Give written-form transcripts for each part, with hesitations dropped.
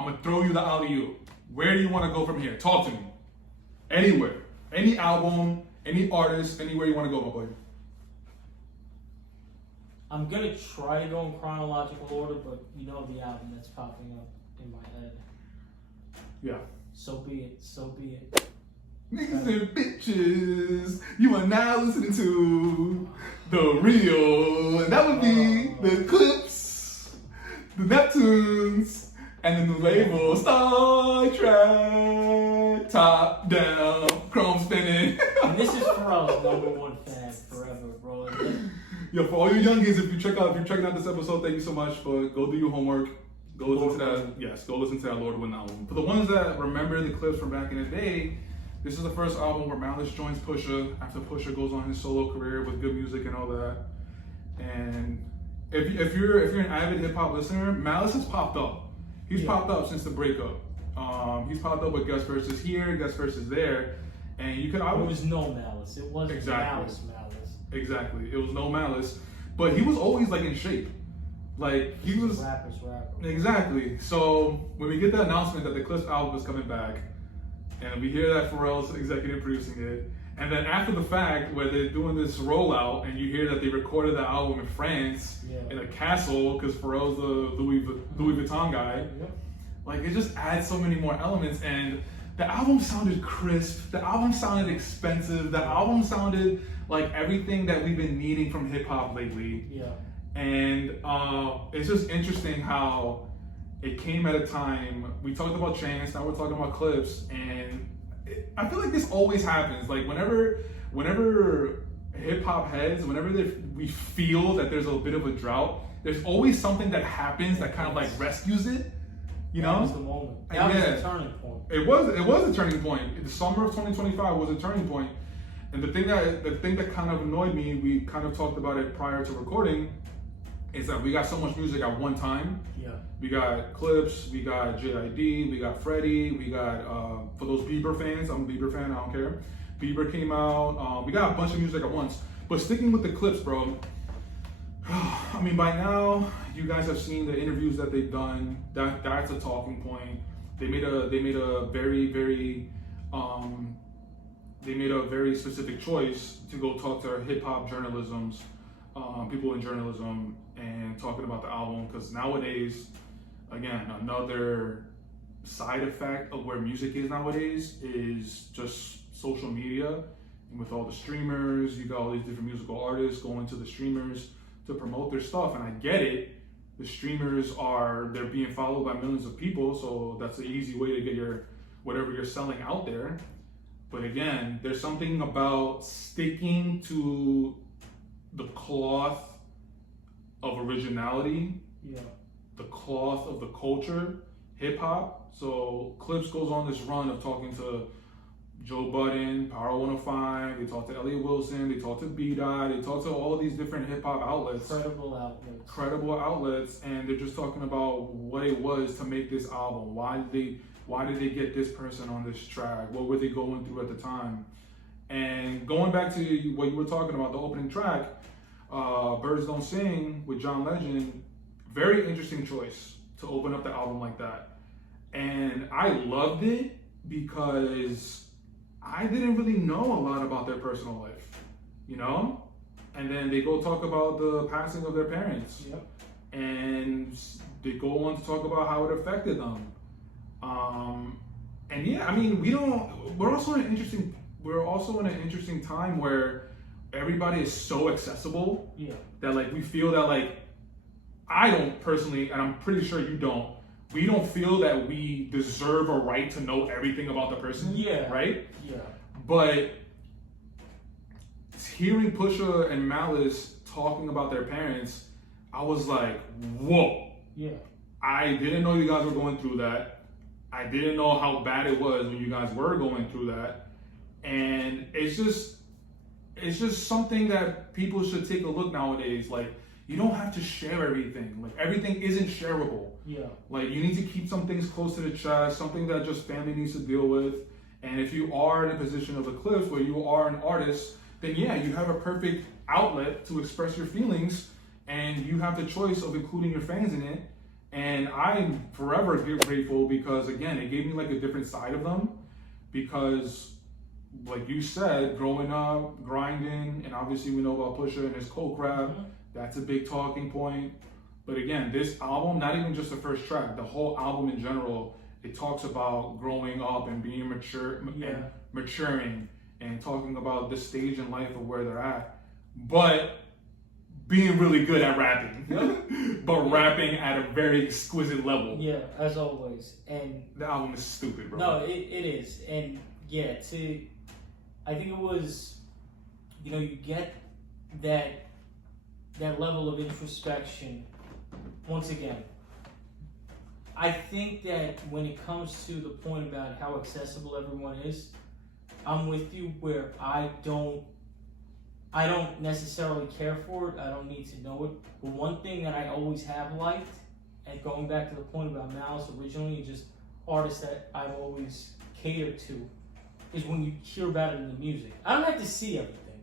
I'm gonna throw you the alley-oop. Where do you want to go from here? Talk to me. Anywhere, any album, any artist, anywhere you want to go, my boy. I'm gonna try to go in chronological order, but you know the album that's popping up in my head. Yeah. So be it. So be it. Niggas and bitches, you are now listening to the real, and that would be the Clipse, the Neptunes, and then the label Star Trek, top down, chrome spinning. And this is Pharrell's #1 fan forever, bro. Yo, for all you youngins, if you're checking out this episode, thank you so much. But go do your homework. Go listen to that. Yes, go listen to that Lord Win album. For the ones that remember the clips from back in the day, this is the first album where Malice joins Pusha after Pusha goes on his solo career with good music and all that. And if you're an avid hip hop listener, Malice has popped up. He's popped up since the breakup. He's popped up with guest verses here, guest verses there, and you could. It was no Malice. It wasn't Malice. Exactly. It was no Malice, but he was always like in shape. Like he was rapper. Exactly. So when we get the announcement that the Clipse album is coming back, and we hear that Pharrell's executive producing it, and then after the fact where they're doing this rollout, and you hear that they recorded the album in France in a castle because Pharrell's the Louis Vuitton guy. Yep. Like it just adds so many more elements, and the album sounded crisp. The album sounded expensive. The album sounded like everything that we've been needing from hip hop lately. Yeah. And it's just interesting how it came at a time. We talked about Chance, now we're talking about Clipse, and I feel like this always happens. Like whenever hip hop heads, we feel that there's a bit of a drought, there's always something that happens that kind of like rescues it. You know? That was the moment. That was the turning point. It was a turning point. The summer of 2025 was a turning point. And the thing that kind of annoyed me, we kind of talked about it prior to recording, is that we got so much music at one time. Yeah. We got Clipse, we got JID, we got Freddie, we got, for those Bieber fans, I'm a Bieber fan, I don't care. Bieber came out, we got a bunch of music at once. But sticking with the Clipse, bro, I mean, by now, you guys have seen the interviews that they've done. That's a talking point. They made a very specific choice to go talk to hip hop journalisms, people in journalism, and talking about the album. Because nowadays, again, another side effect of where music is nowadays is just social media. And with all the streamers, you got all these different musical artists going to the streamers to promote their stuff. And I get it. The streamers they're being followed by millions of people, so that's an easy way to get whatever you're selling out there. But again, there's something about sticking to the cloth of originality, the cloth of the culture, hip hop. So Clipse goes on this run of talking to Joe Budden, Power 105, they talked to Elliott Wilson, they talked to B-Dot, they talked to all of these different hip hop outlets. Credible outlets, and they're just talking about what it was to make this album. Why did they get this person on this track? What were they going through at the time? And going back to what you were talking about, the opening track, Birds Don't Sing with John Legend, very interesting choice to open up the album like that. And I loved it because I didn't really know a lot about their personal life, you know? And then they go talk about the passing of their parents. Yep. And they go on to talk about how it affected them. And yeah, I mean, we're also in an interesting time where everybody is so accessible that like we feel that like, I don't personally, and I'm pretty sure you don't, we don't feel that we deserve a right to know everything about the person. Yeah. Right? Yeah. But hearing Pusha and Malice talking about their parents, I was like, whoa. Yeah. I didn't know you guys were going through that. I didn't know how bad it was when you guys were going through that. And it's just something that people should take a look nowadays. Like, you don't have to share everything. Like, everything isn't shareable. Yeah. Like, you need to keep some things close to the chest, something that just family needs to deal with. And if you are in a position of a Clipse where you are an artist, then yeah, you have a perfect outlet to express your feelings, and you have the choice of including your fans in it. And I'm forever grateful because, again, it gave me like a different side of them. Because, like you said, growing up, grinding, and obviously we know about Pusha and his coke rap, that's a big talking point. But again, this album, not even just the first track, the whole album in general, it talks about growing up and being mature and maturing and talking about this stage in life of where they're at. But being really good at rapping, but rapping at a very exquisite level. Yeah, as always. And the album is stupid, bro. No, it is. And yeah, I think it was, you get that level of introspection. Once again, I think that when it comes to the point about how accessible everyone is, I'm with you where I don't necessarily care for it. I don't need to know it. But one thing that I always have liked, and going back to the point about Malice originally, and just artists that I've always catered to, is when you hear about it in the music. I don't have to see everything,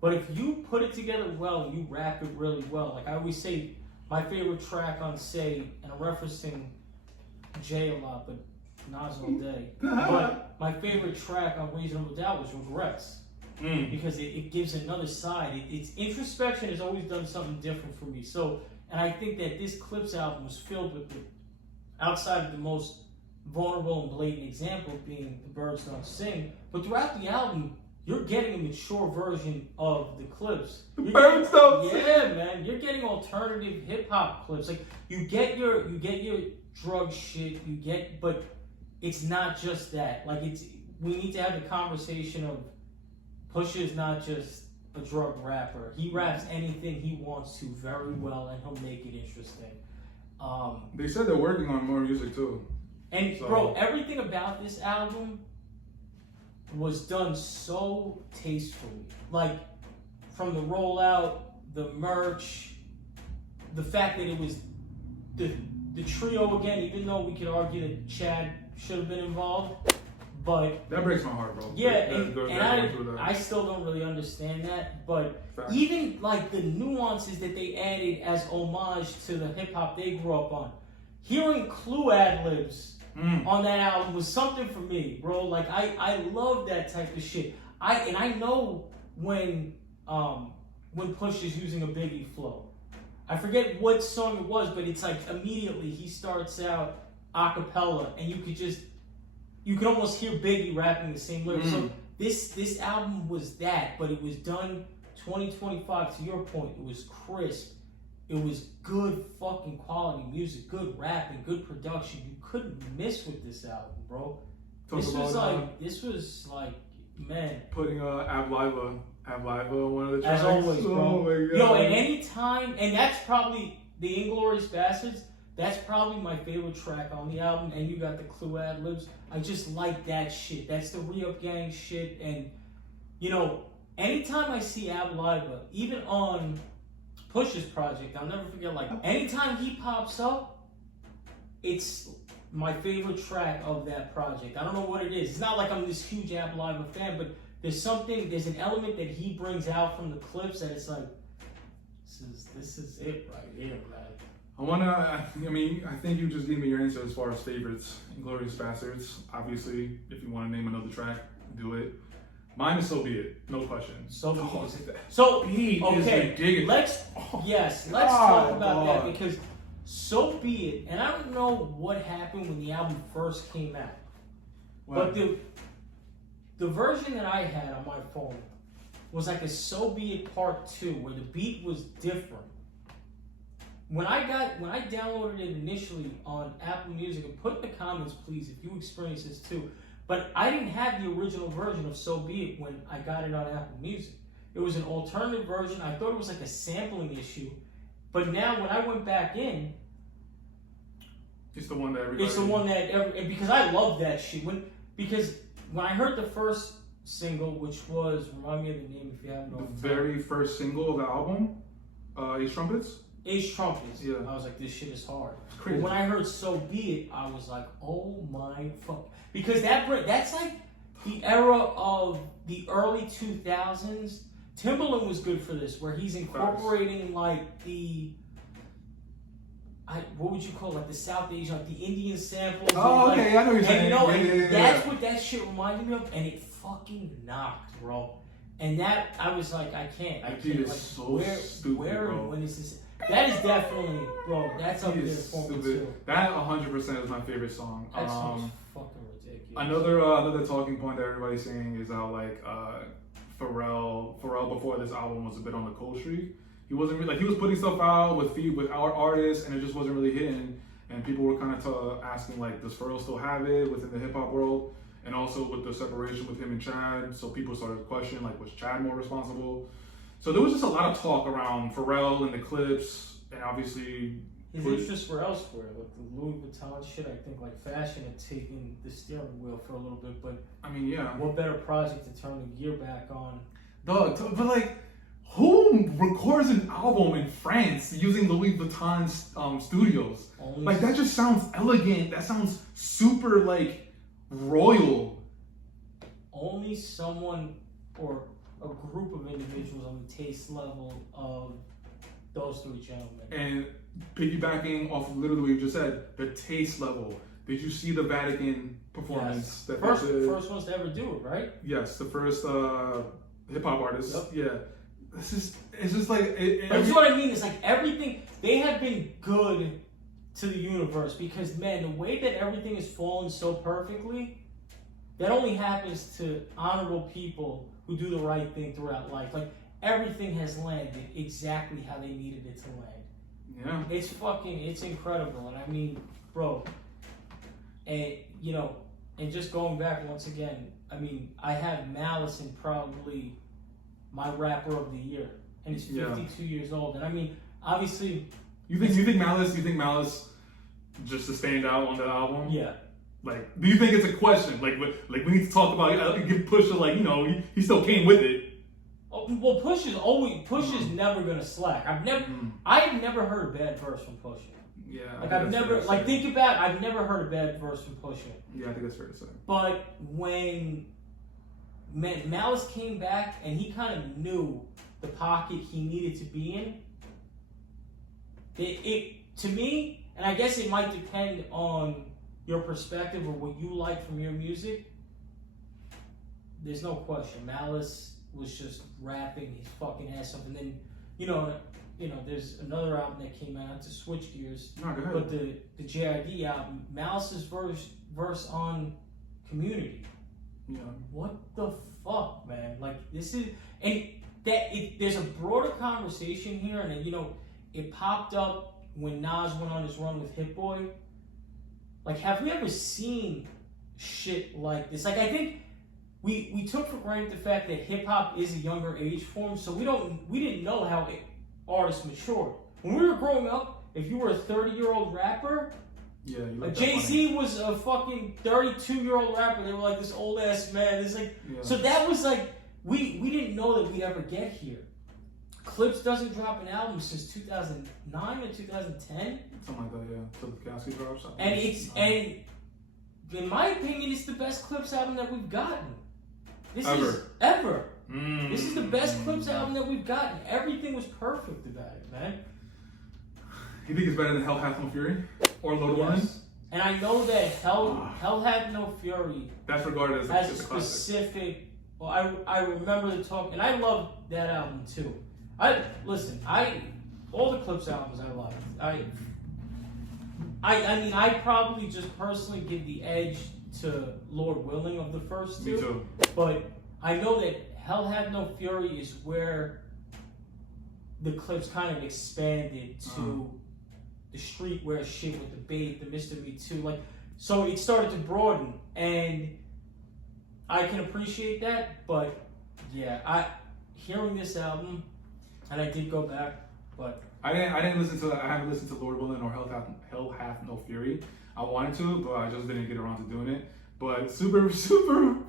but if you put it together well and you rap it really well, like I always say, my favorite track on Say, and I'm referencing Jay a lot, but Nas all day. But my favorite track on Reasonable Doubt was Regrets. Because it gives another side. It's introspection has always done something different for me. So, and I think that this Clipse album was filled with outside of the most vulnerable and blatant example being The Birds Don't Sing, but throughout the album, you're getting a mature version of the Clipse. The Birds Don't Sing. Yeah, man, you're getting alternative hip hop clips. Like you get your drug shit, but it's not just that. Like we need to have the conversation of Pusha is not just a drug rapper. He raps anything he wants to very well, and he'll make it interesting. They said they're working on more music too. And bro, everything about this album was done so tastefully. Like from the rollout, the merch, the fact that it was the trio again. Even though we could argue that Chad should have been involved. But that breaks my heart, bro. Yeah, and I still don't really understand that. But even like the nuances that they added as homage to the hip hop they grew up on, hearing Clue ad-libs on that album was something for me, bro. Like I love that type of shit. I know when Push is using a Biggie flow. I forget what song it was, but it's like immediately he starts out a cappella, and you could almost hear Biggie rapping the same lyrics. So this album was that, but it was done 2025. To your point, it was crisp. It was good fucking quality music, good rapping, good production. You couldn't miss with this album, bro. This was like, man. Putting Ab Liva one of the tracks. As always, bro. Oh my God. At any time, and that's probably the Inglourious Bastards. That's probably my favorite track on the album, and you got the Clue ad-libs. I just like that shit. That's the Re-Up Gang shit, and, anytime I see Ab Liva, even on Push's project, I'll never forget, like, anytime he pops up, it's my favorite track of that project. I don't know what it is. It's not like I'm this huge Ab Liva fan, but there's an element that he brings out from the clips that it's like, this is it right here, man. I think you just gave me your answer as far as favorites. Inglourious Bastards. Obviously, if you want to name another track, do it. Mine is So Be It. No question. So Be It. Okay, let's talk about that, because So Be It, and I don't know what happened when the album first came out. Wow. But the version that I had on my phone was like a So Be It Part 2, where the beat was different. When I downloaded it initially on Apple Music, and put in the comments, please, if you experience this too, but I didn't have the original version of So Be It when I got it on Apple Music. It was an alternative version. I thought it was like a sampling issue, but now when I went back in, it's the one that everybody... It's the one that because I love that shit. Because when I heard the first single, which was, remind me of the name if you haven't known. The very first single of the album, Ace Trumpets. Ace Trumpets. Yeah. I was like, this shit is hard. It's crazy. But when I heard So Be It, I was like, oh my fuck. Because that's like the era of the early 2000s. Timbaland was good for this, where he's incorporating like what would you call it? Like the South Asian, like the Indian samples. Oh, and, okay, I know what you're saying. And that's what that shit reminded me of, and it fucking knocked, bro. And that, I was like, I can't. Dude, like, so stupid, bro. When is this? That is definitely, bro, that's up there for me too. That 100% is my favorite song. That song's fucking ridiculous. Another talking point that everybody's saying is how, like, Pharrell before this album was a bit on the cold streak. He wasn't really, like, he was putting stuff out with our artists, and it just wasn't really hitting. And people were kind of asking, like, does Pharrell still have it within the hip hop world? And also with the separation with him and Chad, so people started questioning, like, was Chad more responsible? So there was just a lot of talk around Pharrell and the Clipse, and obviously his interest were elsewhere, like the Louis Vuitton shit. I think like fashion had taken the steering wheel for a little bit, but I mean, yeah, what better project to turn the gear back on? Dog, but like, who records an album in France using Louis Vuitton studios? Like that just sounds elegant. That sounds super like royal. Only someone or a group of individuals on the taste level of those three gentlemen. And piggybacking off of literally what you just said, the taste level. Did you see the Vatican performance? Yes. First ones to ever do it, right? Yes, the first hip hop artist. Yep. Yeah. It's just like that's what I mean. It's like everything they have been good to the universe because man, the way that everything is fallen so perfectly, that only happens to honorable people who do the right thing throughout life. Like, everything has landed exactly how they needed it to land. Yeah. It's incredible. And I mean, bro, and, you know, and just going back once again, I mean, I have Malice in probably my rapper of the year. And he's 52 years old. And I mean, obviously... You think Malice just to stand out on that album? Yeah. Like, do you think it's a question? Like we need to talk about give Pusha, like, you know, he still came with it. Oh, well, Push is never gonna slack. I've never heard a bad verse from Pusha. Yeah. Like I've never think about it, I've never heard a bad verse from Pusha. Yeah, I think that's fair to say. But when Malice came back and he kind of knew the pocket he needed to be in, it to me, and I guess it might depend on your perspective or what you like from your music, there's no question. Malice was just rapping his fucking ass off. And then, you know, there's another album that came out to switch gears. No, go ahead. But the JID album, Malice's verse on Community. Yeah. What the fuck, man? Like, this is... And there's a broader conversation here, and, you know, it popped up when Nas went on his run with Hit Boy. Like, have we ever seen shit like this? Like, I think we took for granted the fact that hip hop is a younger age form, so we didn't know how artists matured. When we were growing up, if you were a 30-year-old rapper, Jay-Z was a fucking 32-year-old rapper. They were like this old ass man. It's like so that was like we didn't know that we'd ever get here. Clipse doesn't drop an album since 2009 or 2010. Something like that, yeah. Till the casket drops. And and in my opinion, it's the best Clipse album that we've gotten. Ever. This is the best Clipse album that we've gotten. Everything was perfect about it, man. You think it's better than Hell Hath No Fury or Loaded Lines? And I know that Hell Hath No Fury. That's regarded as a specific. Well, I remember the talk, and I love that album too. All the Clipse albums I liked. I mean, I probably just personally give the edge to Lord Willing of the first two. Me too. But I know that Hell Hath No Fury is where the Clipse kind of expanded to the streetwear shit with the bait, the Mr. Me Too. Like, so it started to broaden, and I can appreciate that. But yeah, hearing this album, and I did go back, but I haven't listened to Lord Willing or Hell Hath No Fury. I wanted to, but I just didn't get around to doing it. But super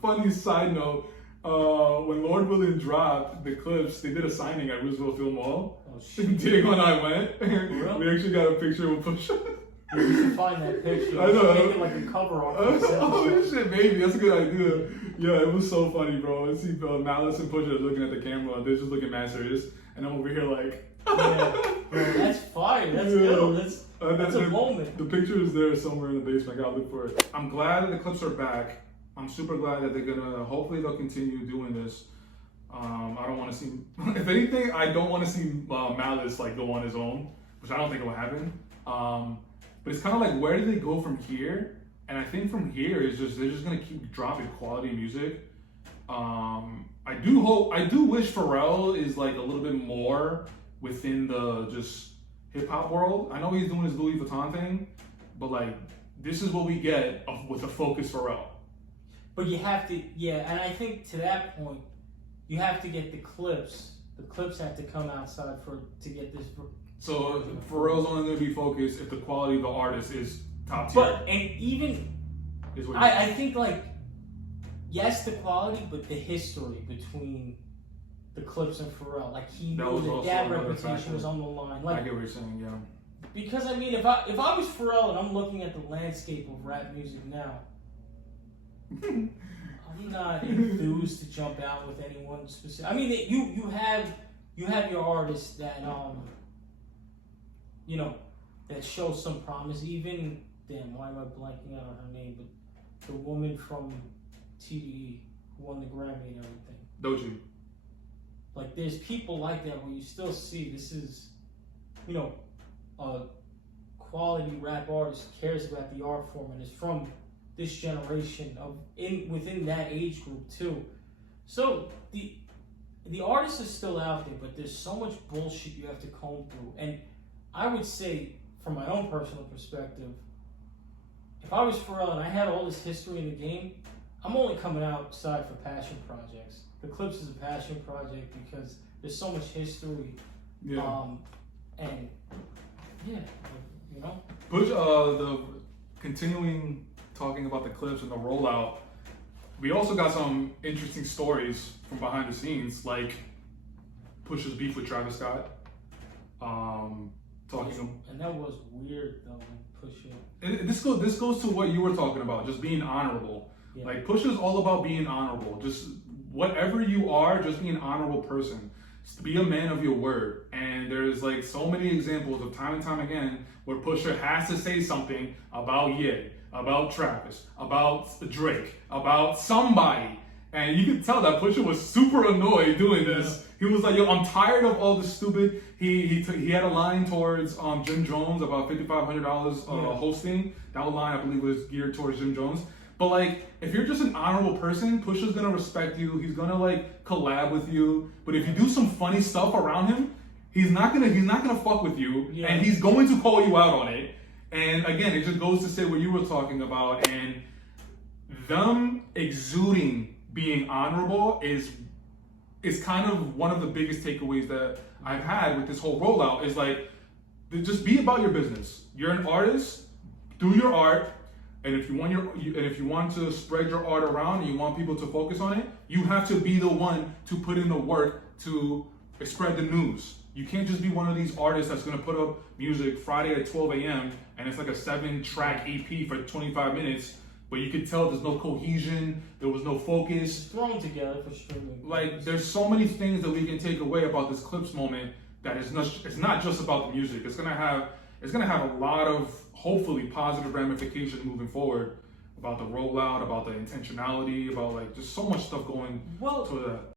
funny side note, when Lord Willing dropped the Clipse, they did a signing at Roosevelt Film Mall. Oh shit! Diego and I went. Really? We actually got a picture with Pusha. We should find that picture. I know. Make it like a cover art. Oh shit, maybe that's a good idea. Yeah, it was so funny, bro. I see Malice and Pusha looking at the camera. They're just looking mad serious, and I'm over here like. Yeah, bro, that's fire. That's good. That's a moment. The picture is there somewhere in the basement. I gotta look for it. I'm glad that the Clipse are back. I'm super glad that they're gonna, hopefully they'll continue doing this. I don't want to see, if anything, I don't want to see Malice like go on his own, which I don't think will happen. But it's kind of like, where do they go from here? And I think from here is just, they're just gonna keep dropping quality music. I do wish Pharrell is like a little bit more within the just hip hop world. I know he's doing his Louis Vuitton thing, but like, this is what we get with a focused Pharrell. But you have to, yeah, and I think to that point, you have to get the Clipse. The Clipse have to come outside to get this. So Pharrell's only going to be focused if the quality of the artist is top tier. But and even, I think like, yes, the quality, but the history between the Clipse and Pharrell, like he knew that reputation was on the line. Like, I get what you're saying, yeah. Because I mean, if I was Pharrell and I'm looking at the landscape of rap music now. I'm not enthused to jump out with anyone specific. I mean, you have your artists that that show some promise. Even why am I blanking out on her name? But the woman from TDE who won the Grammy and everything. Doechii. Like, there's people like that where you still see this is, a quality rap artist cares about the art form and is from this generation within that age group too. So the artist is still out there, but there's so much bullshit you have to comb through. And I would say, from my own personal perspective, if I was Pharrell and I had all this history in the game, I'm only coming outside for passion projects. The Clipse is a passion project because there's so much history. Yeah. And yeah, Push the continuing talking about the Clipse and the rollout, we also got some interesting stories from behind the scenes, like Pusha's beef with Travis Scott. And that was weird though, Pusha. This goes to what you were talking about, just being honorable. Yeah. Like Pusha's all about being honorable. Just whatever you are, just be an honorable person. Just be a man of your word. And there's like so many examples of time and time again where Pusha has to say something about Ye, about Travis, about Drake, about somebody. And you could tell that Pusha was super annoyed doing this. He was like, yo, I'm tired of all this stupid. He had a line towards Jim Jones about $5,500 hosting. That line, I believe, was geared towards Jim Jones. But like, if you're just an honorable person, Pusha's gonna respect you. He's gonna like collab with you. But if you do some funny stuff around him, he's not gonna fuck with you. Yeah. And he's going to call you out on it. And again, it just goes to say what you were talking about. And them exuding being honorable is kind of one of the biggest takeaways that I've had with this whole rollout. Is like, just be about your business. You're an artist, do your art, and if you want to spread your art around and you want people to focus on it, you have to be the one to put in the work to spread the news. You can't just be one of these artists that's gonna put up music Friday at 12 a.m. and it's like a 7-track EP for 25 minutes. But you could tell there's no cohesion, there was no focus. Thrown together for streaming. Like, there's so many things that we can take away about this Clipse moment that it's not just about the music. It's gonna have a lot of, hopefully, positive ramifications moving forward about the rollout, about the intentionality, about like just so much stuff going to that.